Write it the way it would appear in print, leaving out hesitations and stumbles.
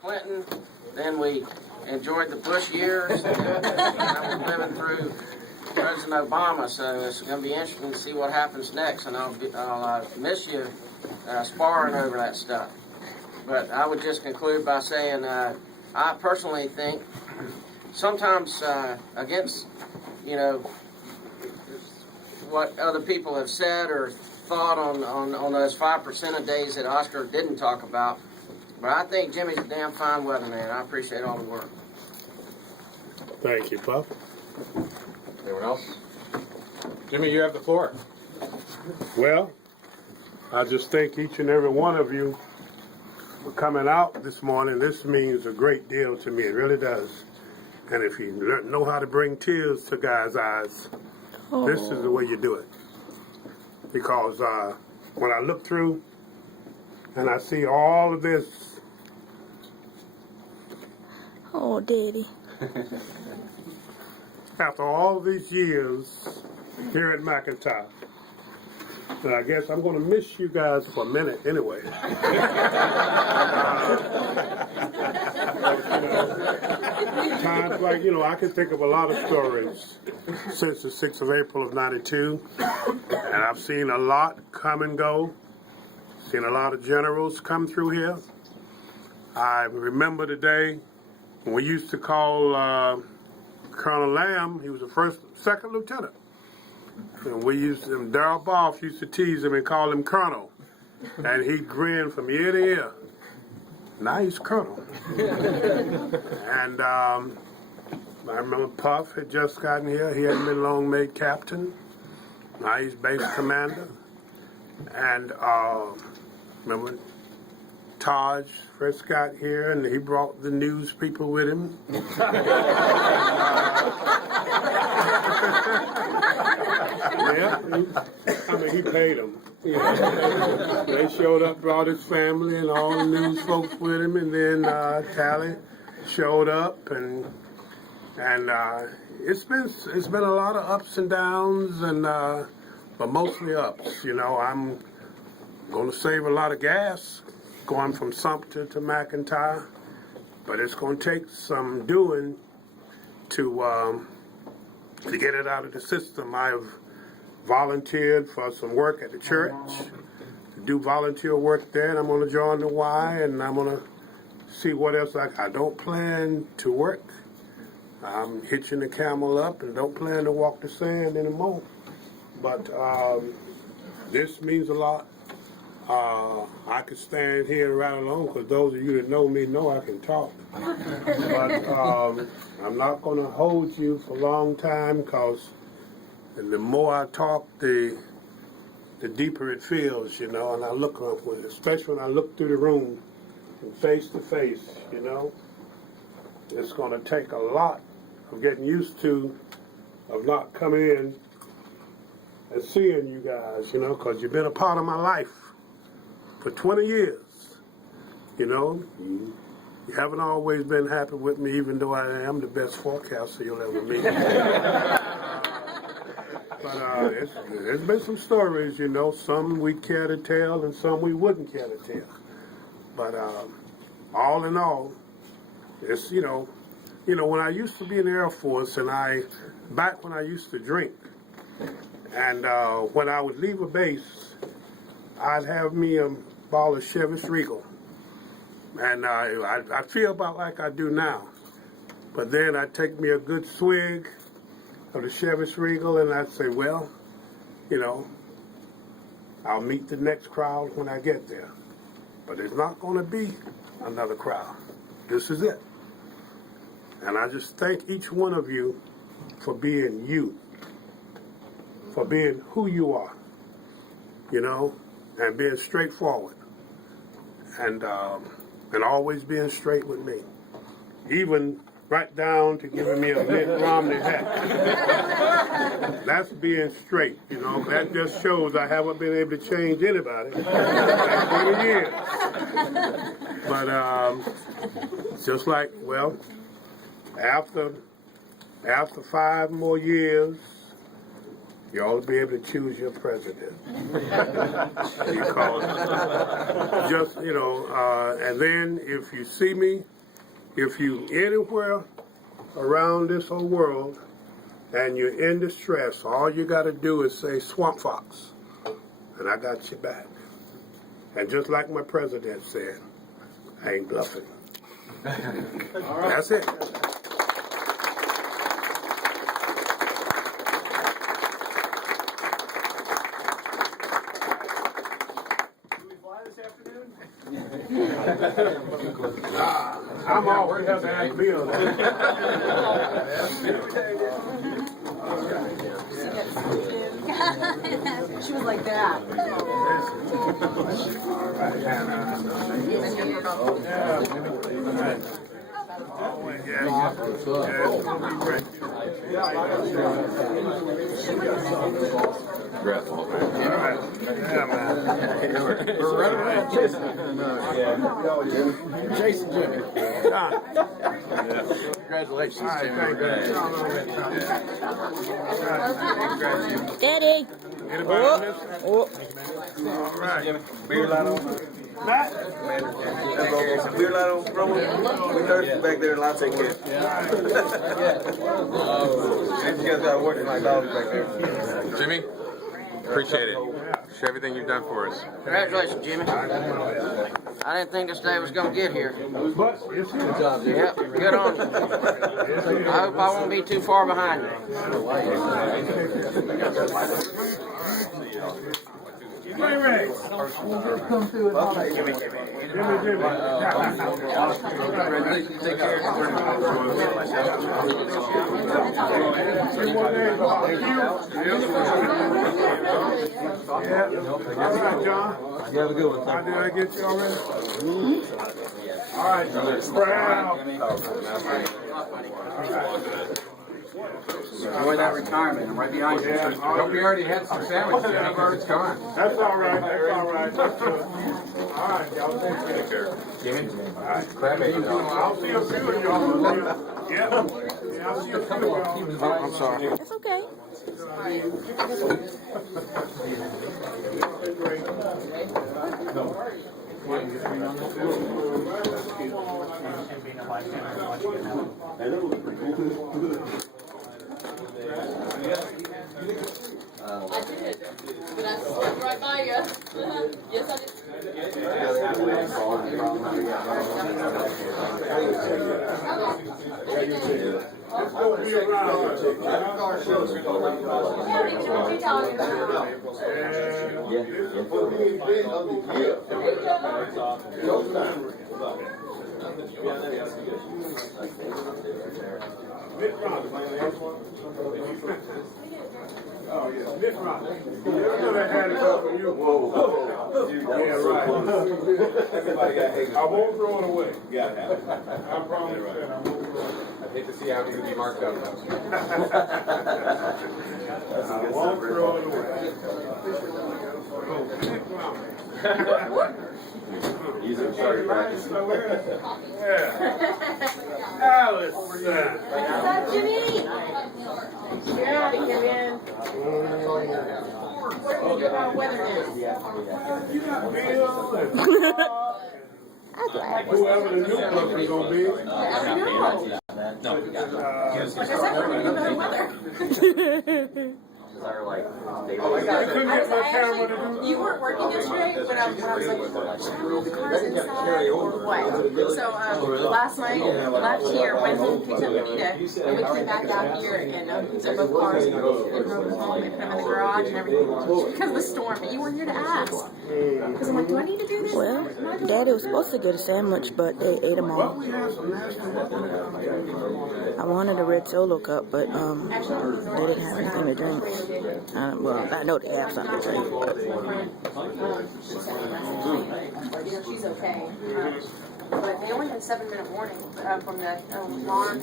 Clinton, then we enjoyed the Bush years, and now we're living through President Obama, so it's going to be interesting to see what happens next, and I'll miss you sparring over that stuff. But I would just conclude by saying I personally think sometimes against, what other people have said or thought on those 5% of days that Oscar didn't talk about, but I think Jimmy's a damn fine weatherman. I appreciate all the work. Thank you, Puff. Anyone else? Jimmy, you have the floor. Well, I just thank each and every one of you for coming out this morning. This means a great deal to me. It really does. And if you know how to bring tears to guys' eyes, this is the way you do it. Because when I look through and I see all of this. Oh, Daddy. After all these years here at McIntyre, and I guess I'm going to miss you guys for a minute anyway. Times like, I can think of a lot of stories since the 6th of April of '92, and I've seen a lot come and go, seen a lot of generals come through here. I remember the day when we used to call Colonel Lamb, he was the second lieutenant. And Darrell Boff used to tease him and call him Colonel. And he'd grin from ear to ear. Now he's Colonel. And I remember Puff had just gotten here. He hadn't been long made captain. Now he's base commander. And remember Taj first got here and he brought the news people with him. Yeah, he paid them. They showed up, brought his family and all the news folks with him, and then Tally showed up, and it's been a lot of ups and downs, and but mostly ups. I'm going to save a lot of gas going from Sumter to McIntyre, but it's going to take some doing to get it out of the system. I've volunteered for some work at the church, to do volunteer work there, and I'm going to join the Y, and I'm going to see what else I don't plan to work. I'm hitching the camel up and don't plan to walk the sand anymore. But this means a lot. I could stand here and rattle on, because those of you that know me know I can talk. But I'm not going to hold you for a long time, because the more I talk, the deeper it feels, and I look up with it, especially when I look through the room and face to face, It's going to take a lot of getting used to, of not coming in and seeing you guys, because you've been a part of my life for 20 years, You haven't always been happy with me, even though I am the best forecaster you'll ever meet. But there's been some stories, some we care to tell and some we wouldn't care to tell. But all in all, it's, when I used to be in the Air Force, and back when I used to drink, and when I would leave a base, I'd have me a bottle of Chivas Regal. And I feel about like I do now. But then I'd take me a good swig of the Chivas Regal, and I'd say, well, I'll meet the next crowd when I get there. But there's not going to be another crowd. This is it. And I just thank each one of you for being you, for being who you are, and being straightforward, and always being straight with me, even right down to giving me a Mitt Romney hat. That's being straight, That just shows I haven't been able to change anybody in 20 years. But just like, after 5 more years, You ought to be able to choose your president. Because just, and then if you see me, if you anywhere around this whole world and you're in distress, all you got to do is say Swamp Fox, and I got your back. And just like my president said, I ain't bluffing. That's it. I'm always have to ask Bill. She was like that. Jason Jimmy. Congratulations, Jimmy. Daddy. Anybody miss? Oh. All right. Beer light on. Matt? Beer light on, bro. We nurses back there and I'll take care. You guys got working like dogs back there. Jimmy, appreciate it. For everything you've done for us. Congratulations, Jimmy. I didn't think this day was gonna get here. But it's here. Yep, good on you. I hope I won't be too far behind you. Ray Ray. Jimmy. Yeah. All right, John. You have a good one, Did I get you already? All right, Brown. Enjoy that retirement. I'm right behind you. Hope you already had some sandwiches, Jimmy. It's gone. That's all right. That's good. All right, y'all take care. Jimmy, crab egg. I'll see a few of y'all. Yeah, I'll see a few of y'all. I'm sorry. That's okay. I did. But I slipped right by you. Yes, I did. Oh, yeah. Mitt Romney. You know that had it up for you. Whoa. Yeah, right. I won't throw it away. I promise that I won't throw it away. I hate to see how it can be marked up. I won't throw it away. Oh, Mitt Romney. He's in sorry practice. Yeah. Alice. What's up, Jimmy? Yeah, they came in. What are you gonna do about weather now? You got Bill and whoever the new person is going to be. I know. Like I said, we're gonna do better weather. I couldn't get my camera to do You weren't working yesterday, but I was like, should I leave the cars inside or what? So last night, left here, went home, picked up Anita, and we came back out here and picked up both cars and drove them home and put them in the garage and everything because of the storm. But you weren't here to ask. Because I'm like, do I need to do this? Well, Daddy was supposed to get a sandwich, but they ate them all. I wanted a red Solo cup, but they didn't have anything to drink. Well, I know they have something to drink. She's okay. But they only had 7-minute warning from the alarm